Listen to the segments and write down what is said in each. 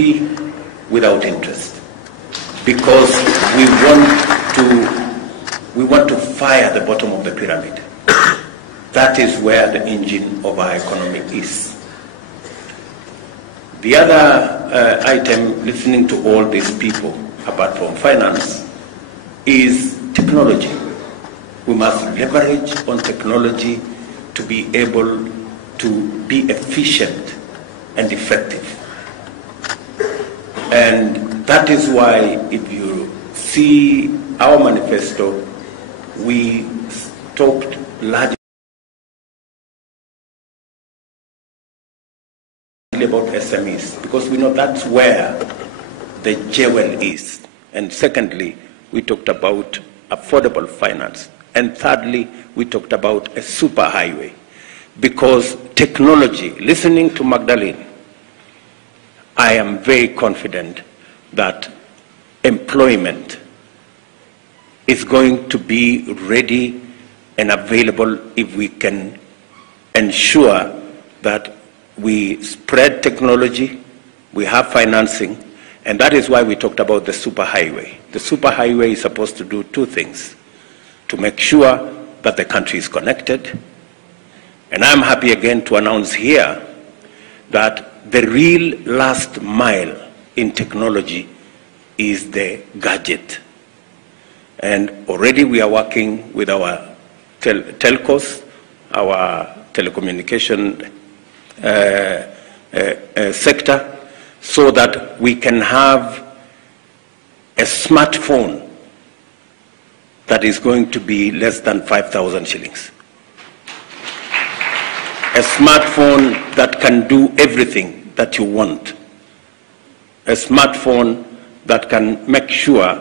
fee without interest, because we want to fire the bottom of the pyramid. That is where the engine of our economy is. The other item, listening to all these people, apart from finance, is technology. We must leverage on technology to be able to be efficient and effective. And that is why, if you see our manifesto, we talked largely about SMEs, because we know that's where the jewel is. And secondly, we talked about affordable finance. And thirdly, we talked about a superhighway, because technology, listening to Magdalene, I am very confident that employment is going to be ready and available if we can ensure that we spread technology, we have financing, and that is why we talked about the superhighway. The superhighway is supposed to do two things: to make sure that the country is connected. And I'm happy again to announce here that the real last mile in technology is the gadget. And already we are working with our telcos, our telecommunication sector, so that we can have a smartphone that is going to be less than 5,000 shillings. A smartphone that can do everything that you want. A smartphone that can make sure,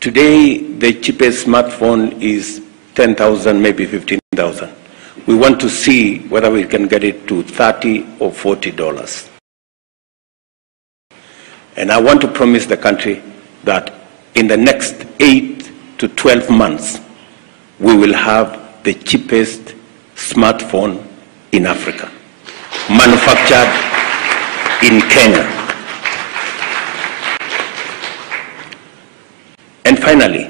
today the cheapest smartphone is 10,000, maybe 15,000. We want to see whether we can get it to $30 or $40. And I want to promise the country that in the next 8 to 12 months, we will have the cheapest smartphone in Africa, manufactured in Kenya. And finally,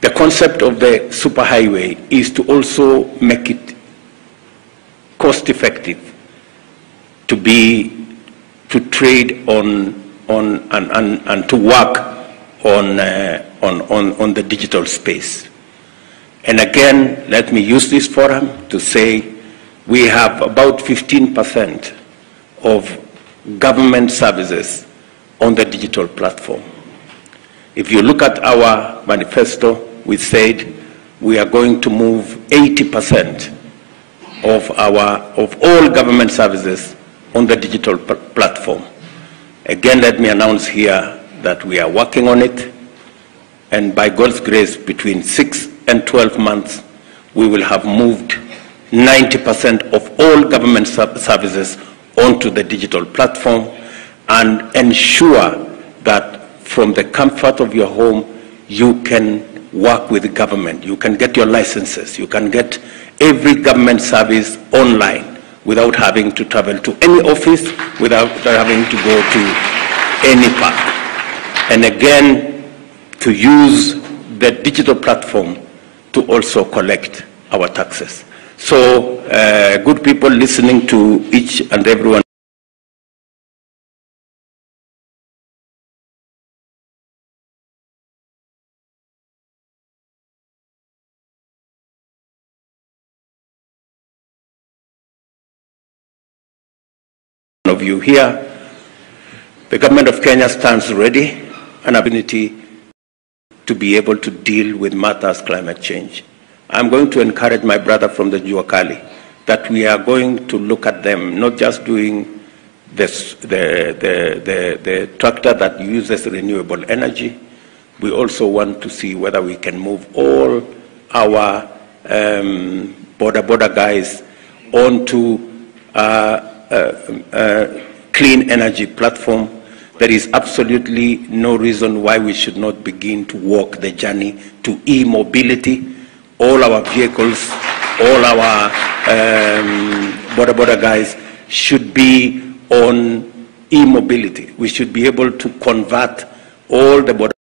the concept of the superhighway is to also make it cost-effective to trade on and to work on the digital space. And again, let me use this forum to say we have about 15% of government services on the digital platform. If you look at our manifesto, we said we are going to move 80% of all government services on the digital platform. Again, let me announce here that we are working on it, and by God's grace, between 6 and 12 months, we will have moved 90% of all government services onto the digital platform, and ensure that from the comfort of your home, you can work with the government. You can get your licenses. You can get every government service online without having to travel to any office, without having to go to any park. And again, to use the digital platform to also collect our taxes. So, good people listening to each and every one of you here, the government of Kenya stands ready and ability to be able to deal with matters climate change. I'm going to encourage my brother from the Jua Kali that we are going to look at them, not just doing this, the tractor that uses renewable energy. We also want to see whether we can move all our border guys onto clean energy platform. There is absolutely no reason why we should not begin to walk the journey to e-mobility. All our vehicles, all our border guys should be on e-mobility. We should be able to convert all the border